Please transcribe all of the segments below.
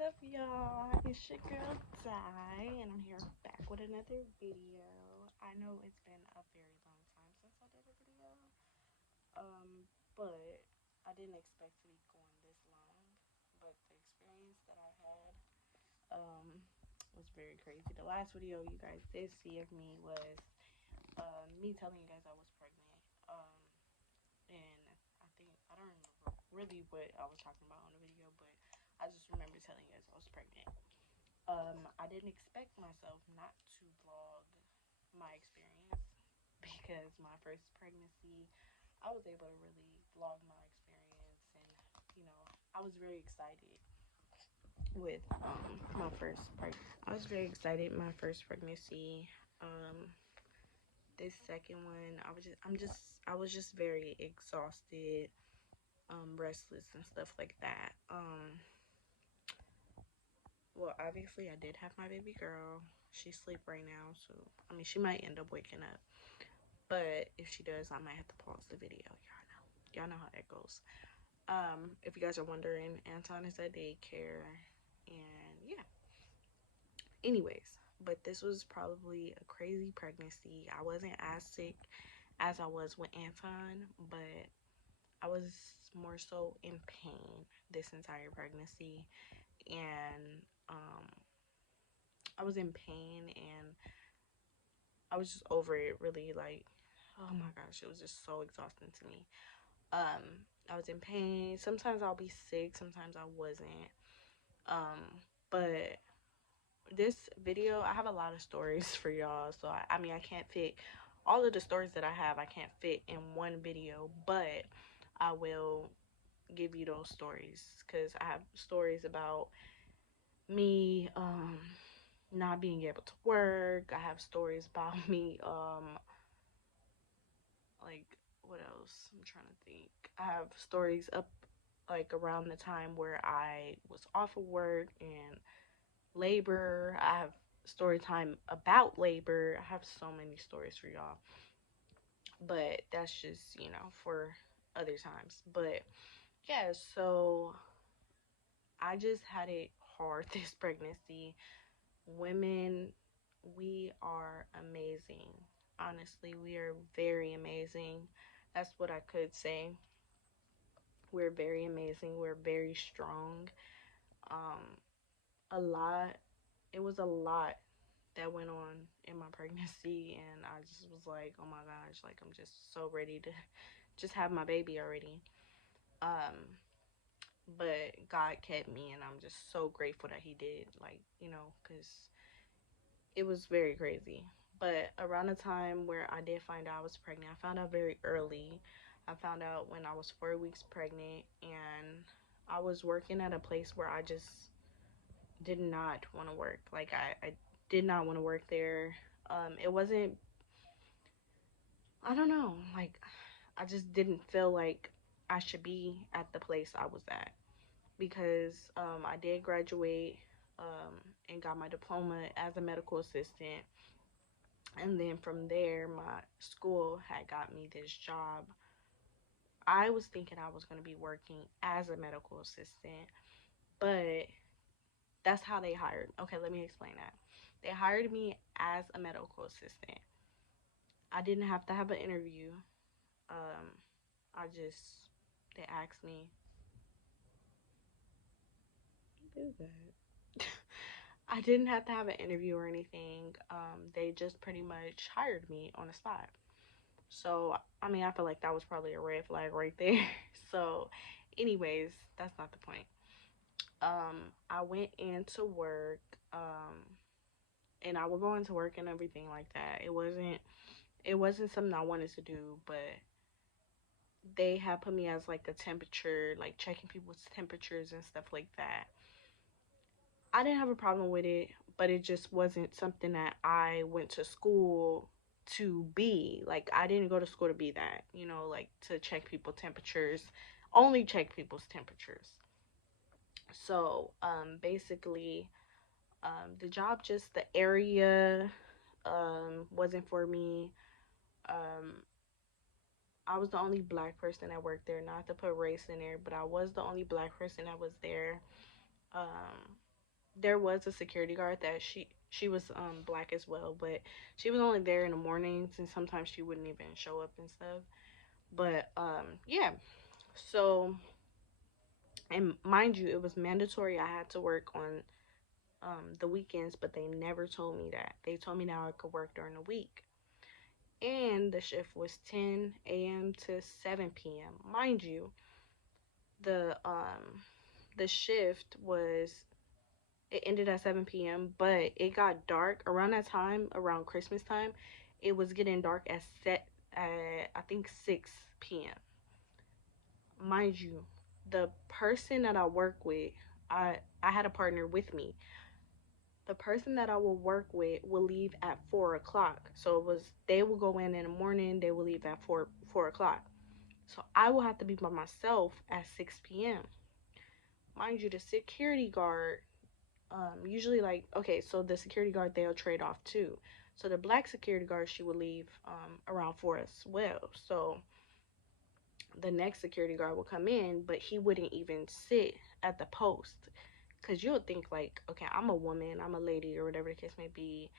up, y'all? It's your girl Di, and I'm here back with another video. I know it's been a very long time since I did a video, but I didn't expect to be going this long. But the experience that I had, was very crazy. The last video you guys did see of me was me telling you guys I was pregnant. And I don't remember really what I was talking about on the video, but I just remember telling you guys I was pregnant. I didn't expect myself not to vlog my experience because my first pregnancy, I was able to really vlog my experience, and I was very excited with my first pregnancy. I was very excited my first pregnancy. Um, this second one, I was just very exhausted, restless and stuff like that. Well, obviously I did have my baby girl. She's asleep right now, so I mean she might end up waking up. But if she does, I might have to pause the video. Y'all know how that goes. If you guys are wondering, Anton is at daycare, and yeah. Anyways, but this was probably a crazy pregnancy. I wasn't as sick as I was with Anton, but I was more so in pain this entire pregnancy, and I was in pain, and I was just over it, really. Like, oh my gosh, it was just so exhausting to me. I was in pain. Sometimes I'll be sick, sometimes I wasn't. But this video, I have a lot of stories for y'all, so I mean, I can't fit all of the stories that I have, I can't fit in one video, but I will give you those stories because I have stories about me not being able to work. I have stories about me like, what else? I'm trying to think. I have stories up like around the time where I was off of work and labor. I have story time about labor. I have so many stories for y'all. But that's just, for other times. But yeah, so I just had it hard this pregnancy. Women, we are amazing. Honestly, we are very amazing. That's what I could say. We're very amazing. We're very strong. Um, a lot. It was a lot that went on in my pregnancy, and I just was like, oh my gosh, like I'm just so ready to just have my baby already. Um, but God kept me, and I'm just so grateful that He did. Like, because it was very crazy. But around the time where I did find out I was pregnant, I found out very early. I found out when I was 4 weeks pregnant, and I was working at a place where I just did not want to work. Like, I did not want to work there. It wasn't, I don't know, like, I just didn't feel like I should be at the place I was at because I did graduate, and got my diploma as a medical assistant. And then from there, my school had got me this job. I was thinking I was going to be working as a medical assistant, but that's how they hired. Okay, let me explain that. They hired me as a medical assistant. I didn't have to have an interview. Um, I just, they asked me, what is that? I didn't have to have an interview or anything. They just pretty much hired me on the spot. So, I mean, I feel like that was probably a red flag right there. So, anyways, that's not the point. I went into work, and I would go into work and everything like that. It wasn't something I wanted to do, but they had put me as like a temperature, like checking people's temperatures and stuff like that. I didn't have a problem with it, but it just wasn't something that I went to school to be. Like, I didn't go to school to be that, like to check people's temperatures, only check people's temperatures. So, basically, the job, just the area, wasn't for me. Um, I was the only black person that worked there, not to put race in there, but I was the only black person that was there. Um, there was a security guard that she was black as well, but she was only there in the mornings and sometimes she wouldn't even show up and stuff. But yeah. So, and mind you, it was mandatory I had to work on the weekends, but they never told me that. They told me now I could work during the week. And the shift was 10 a.m. to 7 p.m. Mind you, the um the shift was it ended at 7 p.m., but it got dark around that time, around Christmas time. It was getting dark at set at I think 6 p.m. Mind you, the person that I work with, I had a partner with me. The person that I will work with will leave at 4 o'clock. So it was they will go in the morning, they will leave at four o'clock. So I will have to be by myself at 6 p.m. Mind you, the security guard, usually like okay, so the security guard they'll trade off too. So the black security guard she would leave around 4 as well. So the next security guard will come in, but he wouldn't even sit at the post. Cause you'll think like, okay, I'm a woman, I'm a lady, or whatever the case may be.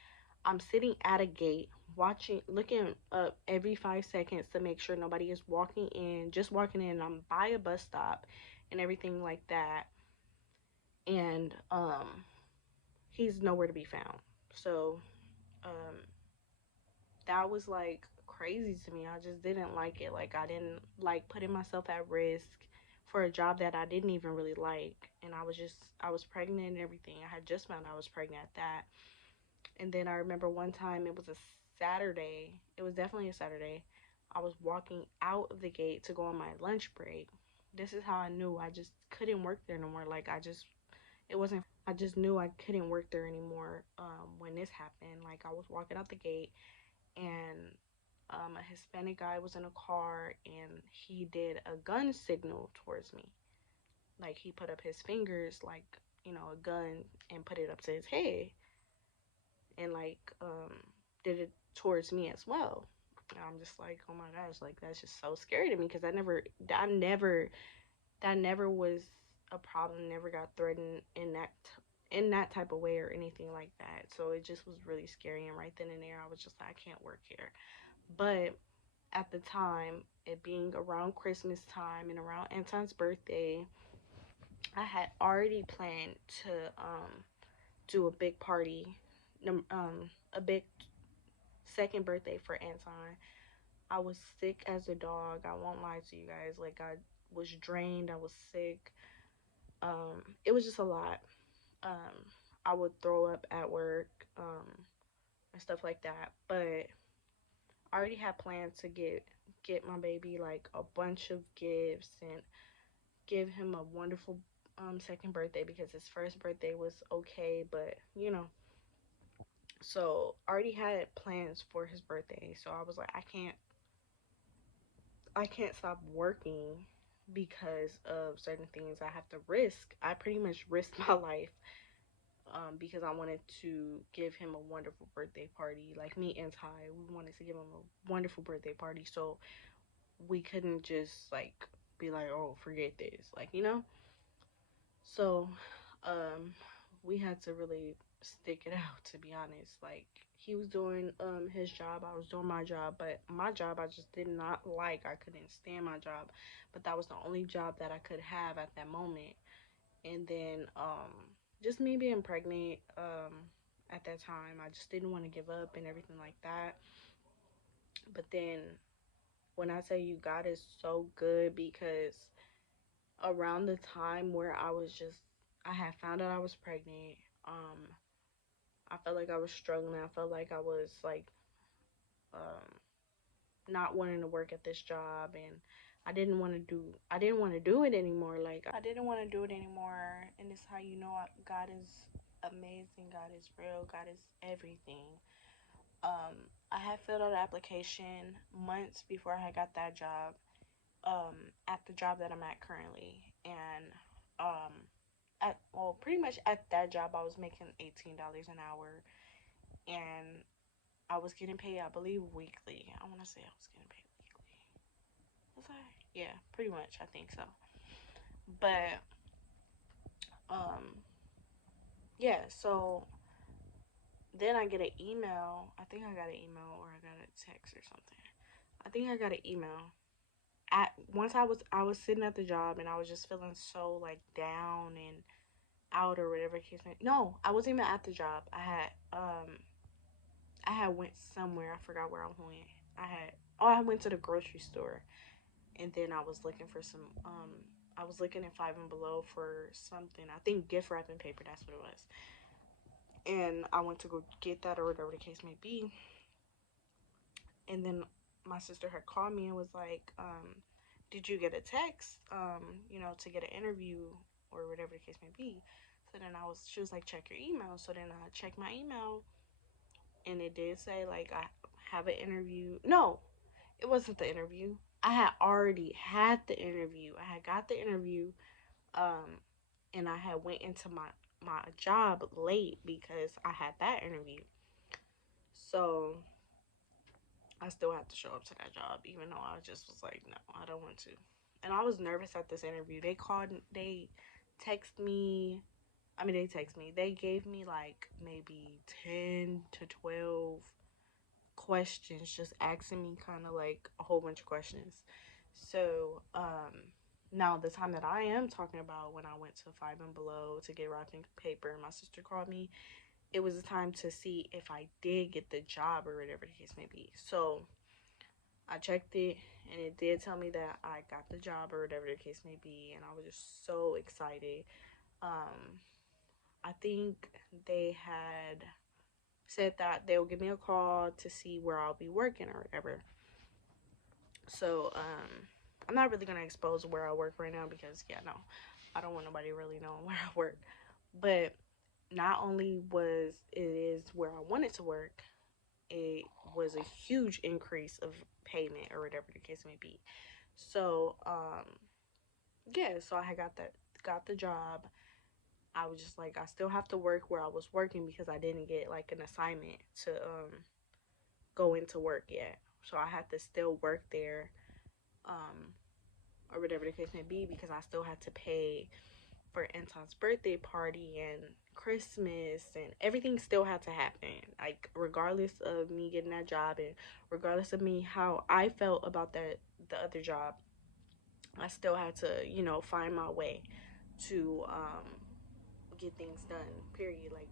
I'm sitting at a gate, watching, looking up every 5 seconds to make sure nobody is walking in, just walking in. I'm by a bus stop, and everything like that. And he's nowhere to be found. So um, that was like crazy to me. I just didn't like it. Like I didn't like putting myself at risk for a job that I didn't even really like. And I was pregnant and everything. I had just found I was pregnant at that. And then I remember one time it was a Saturday. It was definitely a Saturday. I was walking out of the gate to go on my lunch break. This is how I knew I just couldn't work there no more. Like it wasn't for me. I just knew I couldn't work there anymore when this happened. Like I was walking out the gate and a Hispanic guy was in a car and he did a gun signal towards me. Like he put up his fingers like, a gun and put it up to his head and like did it towards me as well. And I'm just like, oh my gosh, like that's just so scary to me because that never was a problem. Never got threatened in that type of way or anything like that. So it just was really scary. And right then and there, I was just like, I can't work here. But at the time, it being around Christmas time and around Anton's birthday, I had already planned to do a big party, a big second birthday for Anton. I was sick as a dog. I won't lie to you guys. Like I was drained. I was sick. It was just a lot. Um, I would throw up at work and stuff like that. But I already had plans to get my baby like a bunch of gifts and give him a wonderful second birthday because his first birthday was okay, but so I already had plans for his birthday. So I was like, I can't stop working because of certain things I have to risk. I pretty much risked my life because I wanted to give him a wonderful birthday party. Like me and Ty, we wanted to give him a wonderful birthday party. So we couldn't just like be like, oh, forget this. So um we had to really stick it out, to be honest. Like he was doing his job, I was doing my job, but my job I just did not like. I couldn't stand my job, but that was the only job that I could have at that moment. And then just me being pregnant at that time, I just didn't want to give up and everything like that. But then when I tell you God is so good, because around the time where I had found out I was pregnant, I felt like I was struggling. I felt like I was like um not wanting to work at this job, and I didn't want to do it anymore. Like I didn't want to do it anymore. And it's how God is amazing. God is real. God is everything. I had filled out an application months before I got that job, at the job that I'm at currently. And um pretty much at that job I was making $18 an hour, and I was getting paid, I believe, weekly. I want to say I was getting paid weekly. Was I? Yeah, pretty much. I think so. But um yeah, so then I get an email. I think I got an email or I got a text or something. I think I got an email. At once I was sitting at the job and I was just feeling so like down and out or whatever case may. No, I wasn't even at the job. I had went somewhere. I forgot where I went. I went to the grocery store and then I was looking for some I was looking at Five and Below for something. I think gift wrapping paper, that's what it was. And I went to go get that or whatever the case may be. And then my sister had called me and was like, did you get a text, to get an interview or whatever the case may be? So then she was like, check your email. So then I checked my email and it did say, like, I have an interview. No, it wasn't the interview. I had already had the interview. I had got the interview, um, and I had went into my job late because I had that interview. So I still had to show up to that job, even though I just was like, no, I don't want to. And I was nervous at this interview. Text me. They text me. They gave me like maybe 10 to 12 questions, just asking me kind of like a whole bunch of questions. So, now the time that I am talking about when I went to Five and Below to get wrapping paper, my sister called me. It was a time to see if I did get the job or whatever the case may be. So I checked it and it did tell me that I got the job or whatever the case may be, and I was just so excited. Um, I think they had said that they'll give me a call to see where I'll be working or whatever. So I'm not really gonna expose where I work right now because yeah, no, I don't want nobody really knowing where I work. But not only was it is where I wanted to work, it was a huge increase of payment or whatever the case may be. So yeah, so I had got the job. I was just like I still have to work where I was working because I didn't get like an assignment to go into work yet. So I had to still work there, um, or whatever the case may be, because I still had to pay for Anton's birthday party and Christmas, and everything still had to happen. Like regardless of me getting that job and regardless of me how I felt about the other job, I still had to, find my way to get things done. Period. Like,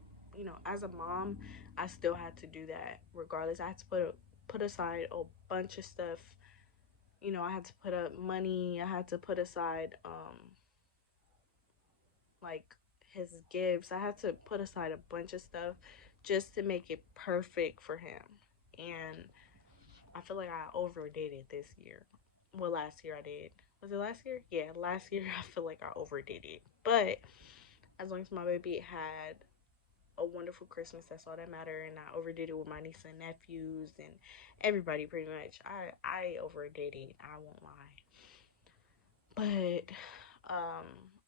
as a mom, I still had to do that regardless. I had to put aside a bunch of stuff. I had to put up money. I had to put aside like his gifts. I had to put aside a bunch of stuff just to make it perfect for him. And I feel like I overdid it this year. Well, last year I did. Was it last year? Yeah, last year I feel like I overdid it. But as long as my baby had a wonderful Christmas, that's all that mattered. And I overdid it with my niece and nephews and everybody pretty much. I overdid it. I won't lie. But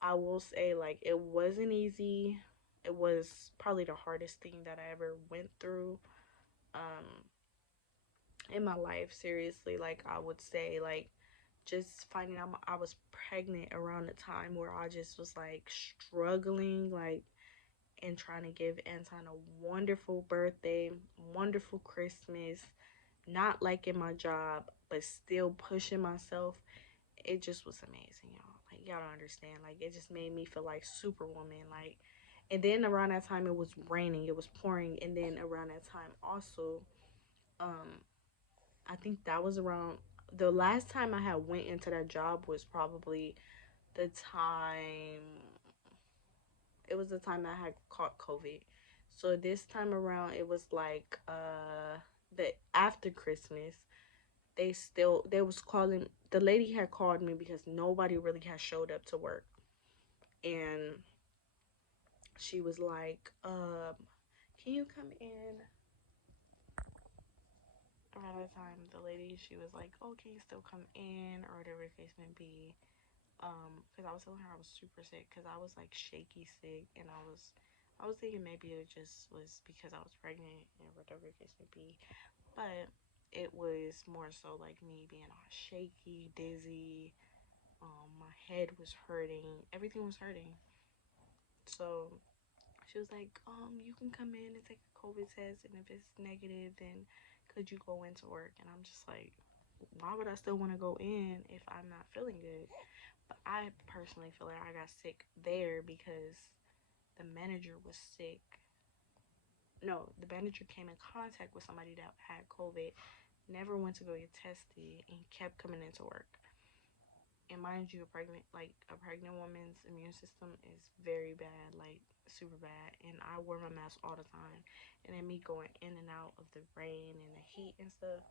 I will say like it wasn't easy. It was probably the hardest thing that I ever went through um in my life, seriously. Like I would say like just finding out I was pregnant around the time where I just was like struggling like and trying to give Anton a wonderful birthday, wonderful Christmas, not liking my job, but still pushing myself. It just was amazing, y'all. Like y'all don't understand. Like it just made me feel like Superwoman. Like, and then around that time it was raining, it was pouring, and then around that time also, um, I think that was around the last time I had went into that job was probably the time it was the time I had caught COVID. So this time around it was like the after Christmas they was calling the lady had called me because nobody really had showed up to work. And she was like, can you come in around the time the lady she was like, oh, can you still come in or whatever the case may be. Because I was telling her I was super sick because I was like shaky sick and I was thinking maybe it just was because I was pregnant and whatever the case may be. But it was more so like me being all shaky, dizzy. My head was hurting. Everything was hurting. So She was like, you can come in and take a COVID test, and if it's negative, then could you go into work? And I'm just like, why would I still want to go in if I'm not feeling good? But I personally feel like I got sick there because the manager was sick. No, the manager came in contact with somebody that had COVID, never went to go get tested, and kept coming into work. And mind you, a pregnant woman's immune system is very bad, like super bad. And I wore my mask all the time. And then me going in and out of the rain and the heat and stuff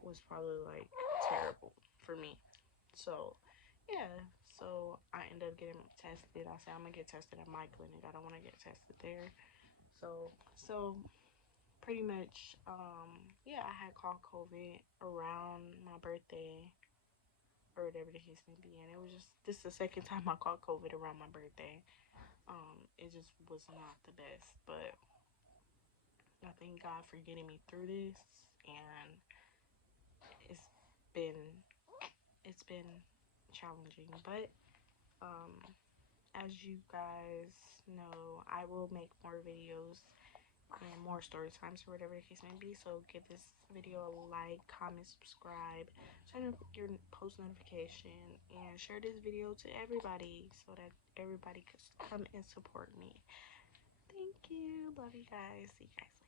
was probably like terrible for me. So yeah, so I ended up getting tested. I said I'm gonna get tested at my clinic. I don't want to get tested there. So pretty much, yeah, I had caught COVID around my birthday or whatever the case may be, and it was just this is the second time I caught COVID around my birthday. It just was not the best, but I thank God for getting me through this, and it's been it's been challenging, but um, as you guys know, I will make more videos and more story times or whatever the case may be. So give this video a like, comment, subscribe, turn on your post notification, and share this video to everybody so that everybody could come and support me. Thank you. Love you guys. See you guys later.